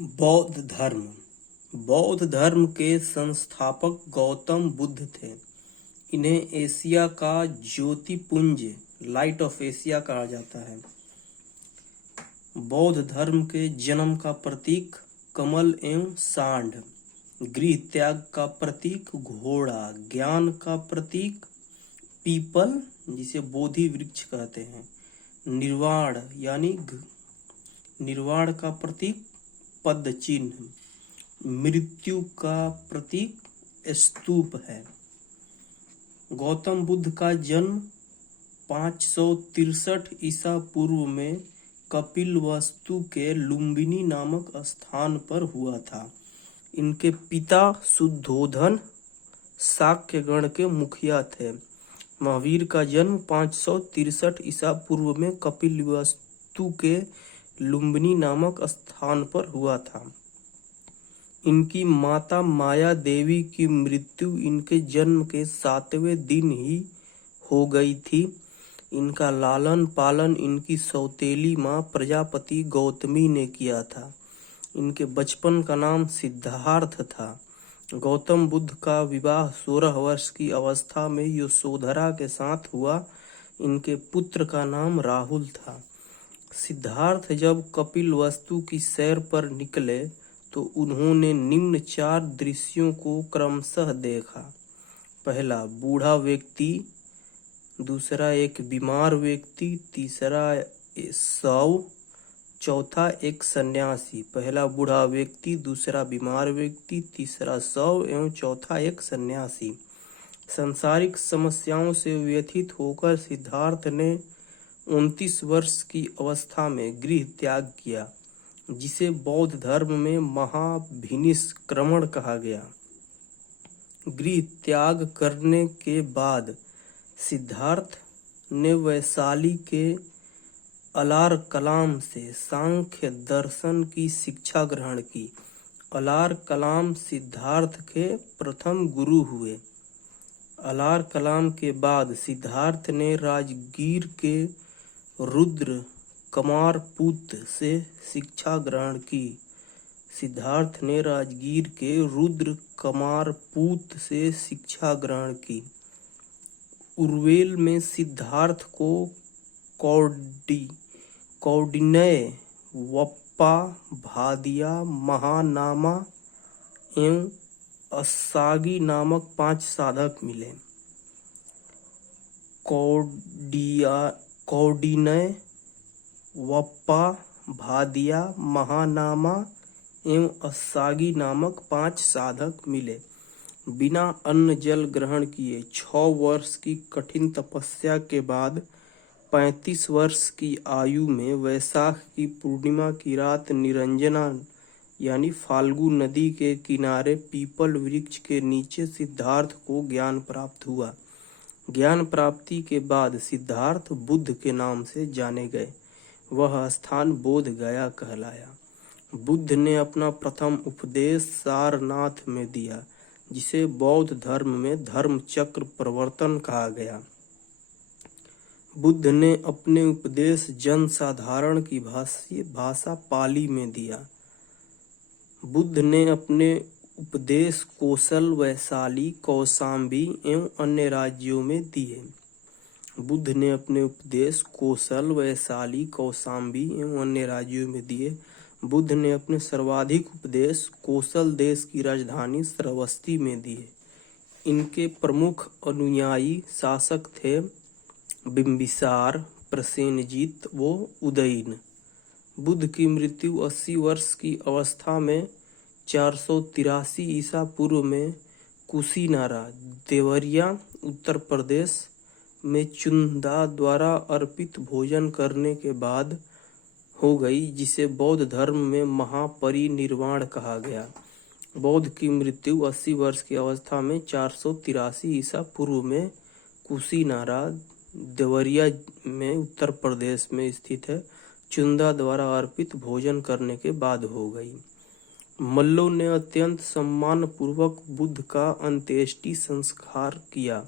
बौद्ध धर्म। बौद्ध धर्म के संस्थापक गौतम बुद्ध थे। इन्हें एशिया का ज्योतिपुंज लाइट ऑफ एशिया कहा जाता है। बौद्ध धर्म के जन्म का प्रतीक कमल एवं सांड, गृह त्याग का प्रतीक घोड़ा, ज्ञान का प्रतीक पीपल जिसे बोधि वृक्ष कहते हैं, निर्वाण यानी निर्वाण का प्रतीक पद चिन्ह, मृत्यु का प्रतीक स्तूप है। गौतम बुद्ध का जन्म 563 ईसा पूर्व में कपिलवस्तु के लुम्बिनी नामक स्थान पर हुआ था। इनके पिता शुद्धोधन शाक्य गण के मुखिया थे। महावीर का जन्म 563 ईसा पूर्व में कपिलवस्तु के लुम्बिनी नामक स्थान पर हुआ था। इनकी माता माया देवी की मृत्यु इनके जन्म के 7वें दिन ही हो गई थी। इनका लालन पालन इनकी सौतेली माँ प्रजापति गौतमी ने किया था। इनके बचपन का नाम सिद्धार्थ था। गौतम बुद्ध का विवाह 16 वर्ष की अवस्था में यशोधरा के साथ हुआ। इनके पुत्र का नाम राहुल था। सिद्धार्थ जब कपिलवस्तु की सैर पर निकले तो उन्होंने निम्न 4 दृश्यों को क्रमशः देखा। पहला बूढ़ा व्यक्ति, दूसरा एक बीमार व्यक्ति, तीसरा शव, चौथा एक सन्यासी। पहला बूढ़ा व्यक्ति, दूसरा बीमार व्यक्ति, तीसरा शव एवं चौथा एक सन्यासी। सांसारिक समस्याओं से व्यथित होकर सिद्धार्थ ने 29 वर्ष की अवस्था में गृह त्याग किया, जिसे बौद्ध धर्म में महाभिनिष्क्रमण कहा गया। गृह त्याग करने के बाद सिद्धार्थ ने वैशाली के अलार कलाम से सांख्य दर्शन की शिक्षा ग्रहण की। अलार कलाम सिद्धार्थ के प्रथम गुरु हुए। अलार कलाम के बाद सिद्धार्थ ने राजगीर के रुद्र कमारपूत से शिक्षा ग्रहण की। सिद्धार्थ ने राजगीर के रुद्र कमारपूत से शिक्षा ग्रहण की। उर्वेल में सिद्धार्थ को कौंडिन्य, वप्पा, भादिया, महानामा एवं अस्सागी नामक 5 साधक मिले। कौंडिन्य, वप्पा, भादिया, महानामा एवं अस्सागी नामक 5 साधक मिले। बिना अन्न जल ग्रहण किए 6 वर्ष की कठिन तपस्या के बाद 35 वर्ष की आयु में वैशाख की पूर्णिमा की रात निरंजना यानी फाल्गु नदी के किनारे पीपल वृक्ष के नीचे सिद्धार्थ को ज्ञान प्राप्त हुआ। ज्ञान प्राप्ति के बाद सिद्धार्थ बुद्ध के नाम से जाने गए। वह स्थान बोध गया कहलाया। बुद्ध ने अपना प्रथम उपदेश सारनाथ में दिया, जिसे बौद्ध धर्म में धर्म चक्र प्रवर्तन कहा गया। बुद्ध ने अपने उपदेश जन साधारण की भाषा पाली में दिया। बुद्ध ने अपने उपदेश कोसल, वैशाली, कौशाम्बी एवं अन्य राज्यों में दिए। बुद्ध ने अपने उपदेश कोसल, वैशाली, कौशाम्बी एवं अन्य राज्यों में दिए। बुद्ध ने अपने सर्वाधिक उपदेश कोसल देश की राजधानी श्रावस्ती में दिए। इनके प्रमुख अनुयायी शासक थे बिंबिसार, प्रसेनजीत व उदयन। बुद्ध की मृत्यु 80 वर्ष की अवस्था में 483 ईसा पूर्व में कुशीनारा, देवरिया, उत्तर प्रदेश में चुंदा द्वारा अर्पित भोजन करने के बाद हो गई, जिसे बौद्ध धर्म में महापरिनिर्वाण कहा गया। बौद्ध की मृत्यु 80 वर्ष की अवस्था में 483 ईसा पूर्व में कुशीनारा, देवरिया में उत्तर प्रदेश में स्थित है, चुंदा द्वारा अर्पित भोजन करने के बाद हो गई। मल्लों ने अत्यंत सम्मान पूर्वक बुद्ध का अंत्येष्टि संस्कार किया।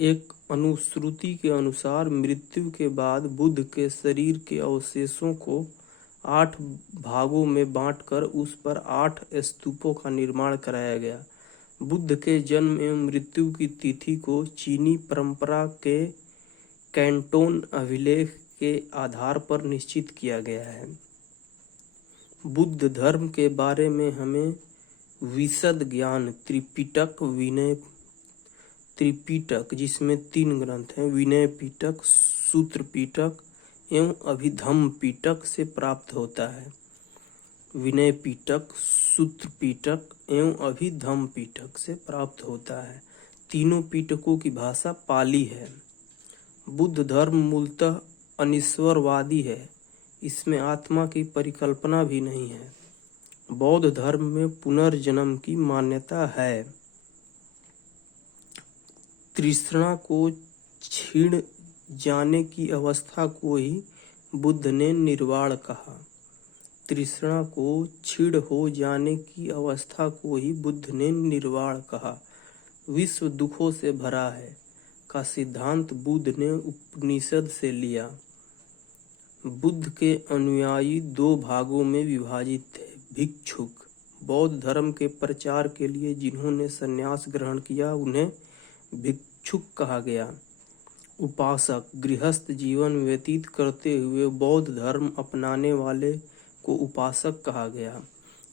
एक अनुश्रुति के अनुसार मृत्यु के बाद बुद्ध के शरीर के अवशेषों को 8 भागों में बांटकर उस पर 8 स्तूपों का निर्माण कराया गया। बुद्ध के जन्म एवं मृत्यु की तिथि को चीनी परंपरा के कैंटोन अभिलेख के आधार पर निश्चित किया गया है। बुद्ध धर्म के बारे में हमें विशद ज्ञान त्रिपिटक, विनय त्रिपिटक जिसमें 3 ग्रंथ हैं, विनय पिटक, सूत्र पिटक एवं अभिधम्म पिटक से प्राप्त होता है। विनय पिटक, सूत्र पिटक एवं अभिधम्म पिटक से प्राप्त होता है। तीनों पिटकों की भाषा पाली है। बुद्ध धर्म मूलतः अनिश्वरवादी है। इसमें आत्मा की परिकल्पना भी नहीं है। बौद्ध धर्म में पुनर्जन्म की मान्यता है। तृष्णा को क्षीण जाने की अवस्था को ही बुद्ध ने निर्वाण कहा। तृष्णा को क्षीण हो जाने की अवस्था को ही बुद्ध ने निर्वाण कहा। विश्व दुखों से भरा है का सिद्धांत बुद्ध ने उपनिषद से लिया। बुद्ध के अनुयायी 2 भागों में विभाजित थे। भिक्षुक, बौद्ध धर्म के प्रचार के लिए जिन्होंने संन्यास ग्रहण किया उन्हें भिक्षुक कहा गया। उपासक, गृहस्थ जीवन व्यतीत करते हुए बौद्ध धर्म अपनाने वाले को उपासक कहा गया।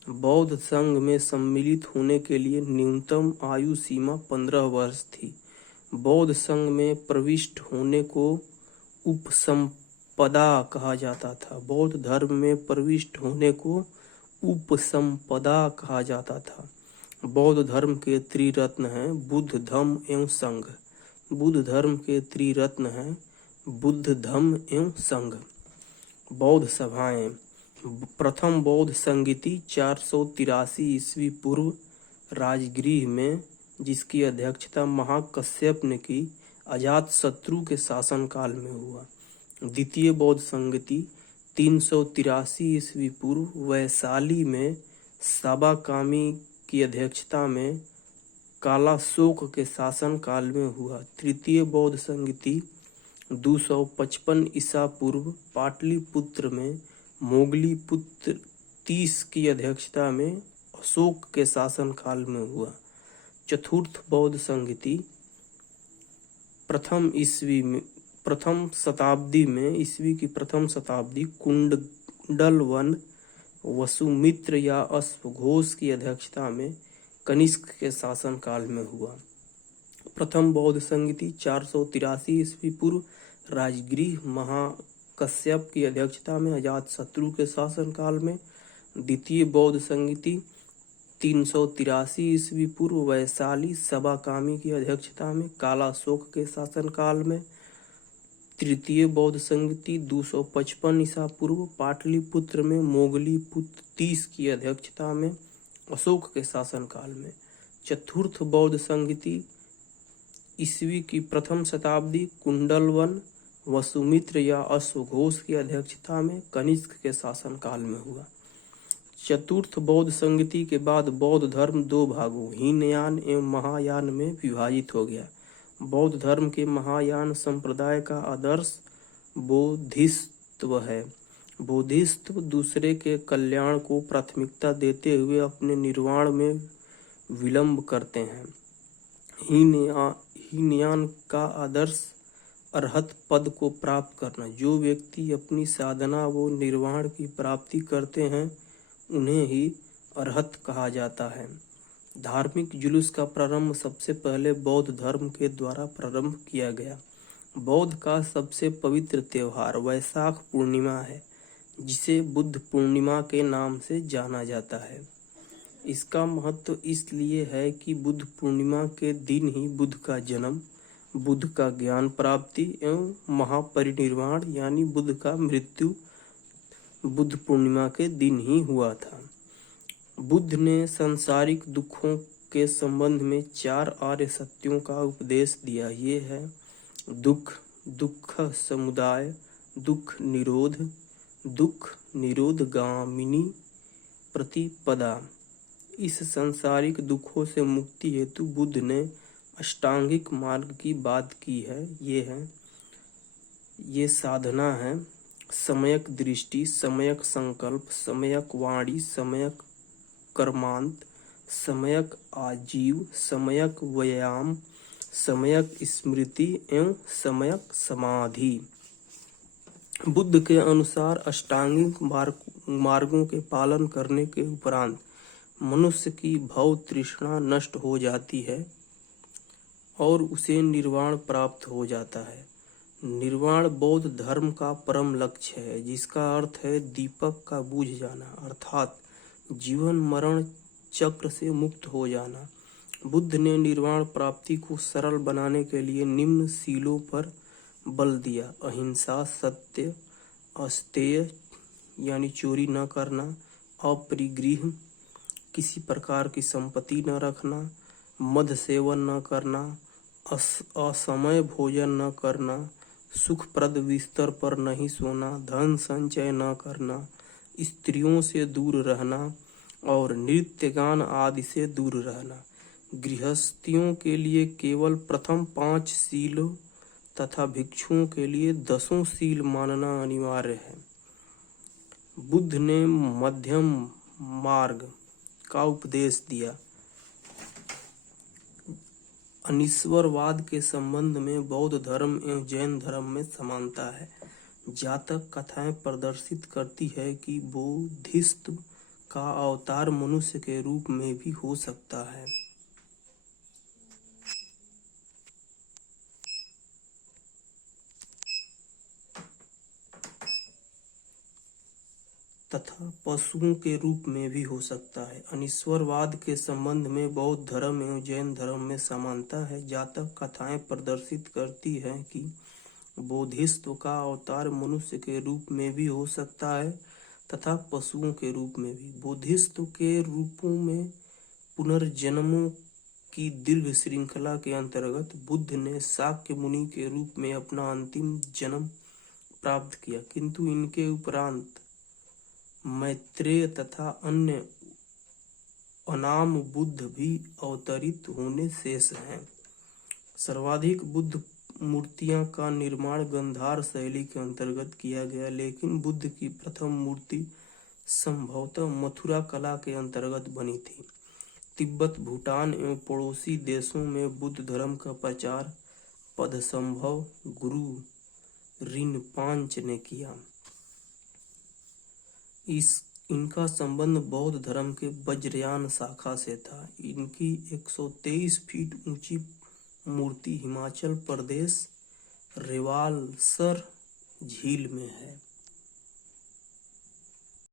बौद्ध संघ में सम्मिलित होने के लिए न्यूनतम आयु सीमा 15 वर्ष थी। बौद्ध संघ में प्रविष्ट होने को उपसंपदा कहा जाता था। बौद्ध धर्म में प्रविष्ट होने को उपसंपदा कहा जाता था। बौद्ध धर्म के त्रिरत्न हैं बुद्ध, धम्म एवं संघ। बुद्ध धर्म के त्रिरत्न हैं बुद्ध, धम्म एवं संघ। बौद्ध सभाएं। प्रथम बौद्ध संगीति 483 ईस्वी पूर्व राजगृह में, जिसकी अध्यक्षता महाकश्यप ने की, अजातशत्रु के शासनकाल में हुआ। द्वितीय बौद्ध संगीति 383 ईस्वी पूर्व वैशाली में साबाकामी की अध्यक्षता में कालाशोक के शासन काल में हुआ। तृतीय बौद्ध संगीति 255 ईसा पूर्व पाटलिपुत्र में मोगली पुत्र 30 की अध्यक्षता में अशोक के शासन काल में हुआ। चतुर्थ बौद्ध संगीति प्रथम शताब्दी में, ईस्वी की प्रथम शताब्दी, कुंडलवन वसुमित्र या अश्वघोष की अध्यक्षता में कनिष्क के शासन काल में हुआ। प्रथम बौद्ध संगीति 483 ईस्वी पूर्व राजगृह महाकश्यप की अध्यक्षता में अजातशत्रु के शासन काल में। द्वितीय बौद्ध संगीति 383 ईस्वी पूर्व वैशाली सबाकामी की अध्यक्षता में कालाशोक के शासन काल में। तृतीय बौद्ध संगीति 255 ईसा पूर्व पाटलिपुत्र में मोगली पुत्र 30 की अध्यक्षता में अशोक के शासन काल में। चतुर्थ बौद्ध संगीति ईस्वी की प्रथम शताब्दी, कुंडलवन वसुमित्र या अश्वघोष की अध्यक्षता में कनिष्क के शासन काल में हुआ। चतुर्थ बौद्ध संगीति के बाद बौद्ध धर्म 2 भागों, हीनयान एवं महायान में विभाजित हो गया। बौद्ध धर्म के महायान संप्रदाय का आदर्श बोधिसत्व है। बोधिसत्व दूसरे के कल्याण को प्राथमिकता देते हुए अपने निर्वाण में विलंब करते हैं। हीनयान का आदर्श अरहत पद को प्राप्त करना। जो व्यक्ति अपनी साधना व निर्वाण की प्राप्ति करते हैं उन्हें ही अरहत कहा जाता है। धार्मिक जुलूस का प्रारंभ सबसे पहले बौद्ध धर्म के द्वारा प्रारंभ किया गया। बौद्ध का सबसे पवित्र त्योहार वैशाख पूर्णिमा है, जिसे बुद्ध पूर्णिमा के नाम से जाना जाता है। इसका महत्व इसलिए है कि बुद्ध पूर्णिमा के दिन ही बुद्ध का जन्म, बुद्ध का ज्ञान प्राप्ति एवं महापरिनिर्वाण यानी बुद्ध का मृत्यु बुद्ध पूर्णिमा के दिन ही हुआ था। बुद्ध ने सांसारिक दुखों के संबंध में 4 आर्य सत्यों का उपदेश दिया। ये है दुख, दुख समुदाय, दुख निरोध, दुख निरोधगामिनी प्रतिपदा। इस सांसारिक दुखों से मुक्ति हेतु बुद्ध ने अष्टांगिक मार्ग की बात की है। ये साधना है। सम्यक दृष्टि, सम्यक संकल्प, सम्यक वाणी, सम्यक कर्मांत, सम्यक आजीव, सम्यक व्यायाम, सम्यक स्मृति एवं सम्यक समाधि। बुद्ध के अनुसार अष्टांगिक मार्गों के पालन करने के उपरांत मनुष्य की भव तृष्णा नष्ट हो जाती है और उसे निर्वाण प्राप्त हो जाता है। निर्वाण बौद्ध धर्म का परम लक्ष्य है, जिसका अर्थ है दीपक का बुझ जाना, अर्थात जीवन मरण चक्र से मुक्त हो जाना। बुद्ध ने निर्वाण प्राप्ति को सरल बनाने के लिए निम्न शीलों पर बल दिया: अहिंसा, सत्य, अस्तेय यानी चोरी न करना, अपरिग्रह किसी प्रकार की संपत्ति न रखना, मद सेवन न करना, असमय भोजन न करना, सुखप्रद बिस्तर पर नहीं सोना, धन संचय न करना, स्त्रियों से दूर रहना और नृत्य गान आदि से दूर रहना। गृहस्थियों के लिए केवल प्रथम 5 शीलों तथा भिक्षुओं के लिए 10 शील मानना अनिवार्य है। बुद्ध ने मध्यम मार्ग का उपदेश दिया। अनीश्वरवाद के संबंध में बौद्ध धर्म एवं जैन धर्म में समानता है। जातक कथाएं प्रदर्शित करती है कि बोधिसत्व का अवतार मनुष्य के रूप में भी हो सकता है तथा पशुओं के रूप में भी हो सकता है। अनीश्वरवाद के संबंध में बौद्ध धर्म एवं जैन धर्म में समानता है। जातक कथाएं प्रदर्शित करती हैं कि बोधिसत्व का अवतार मनुष्य के रूप में भी हो सकता है तथा पशुओं के रूप में भी। बोधिसत्व के रूपों में पुनर्जन्मों की दीर्घ श्रृंखला के अंतर्गत बुद्ध ने शाक्य मुनि के रूप में अपना अंतिम जन्म प्राप्त किया, किंतु इनके उपरांत मैत्रेय तथा अन्य अनाम बुद्ध भी अवतरित होने शेष हैं। सर्वाधिक बुद्ध मूर्तियां का निर्माण गांधार शैली के अंतर्गत किया गया, लेकिन बुद्ध की प्रथम मूर्ति संभवतः मथुरा कला के अंतर्गत बनी थी। तिब्बत, भूटान एवं पड़ोसी देशों में बुद्ध धर्म का प्रचार पद्मसंभव गुरु रिनपांच ने किया। इनका संबंध बौद्ध धर्म के वज्रयान शाखा से था। इनकी 123 फीट ऊंची मूर्ति हिमाचल प्रदेश रेवालसर झील में है।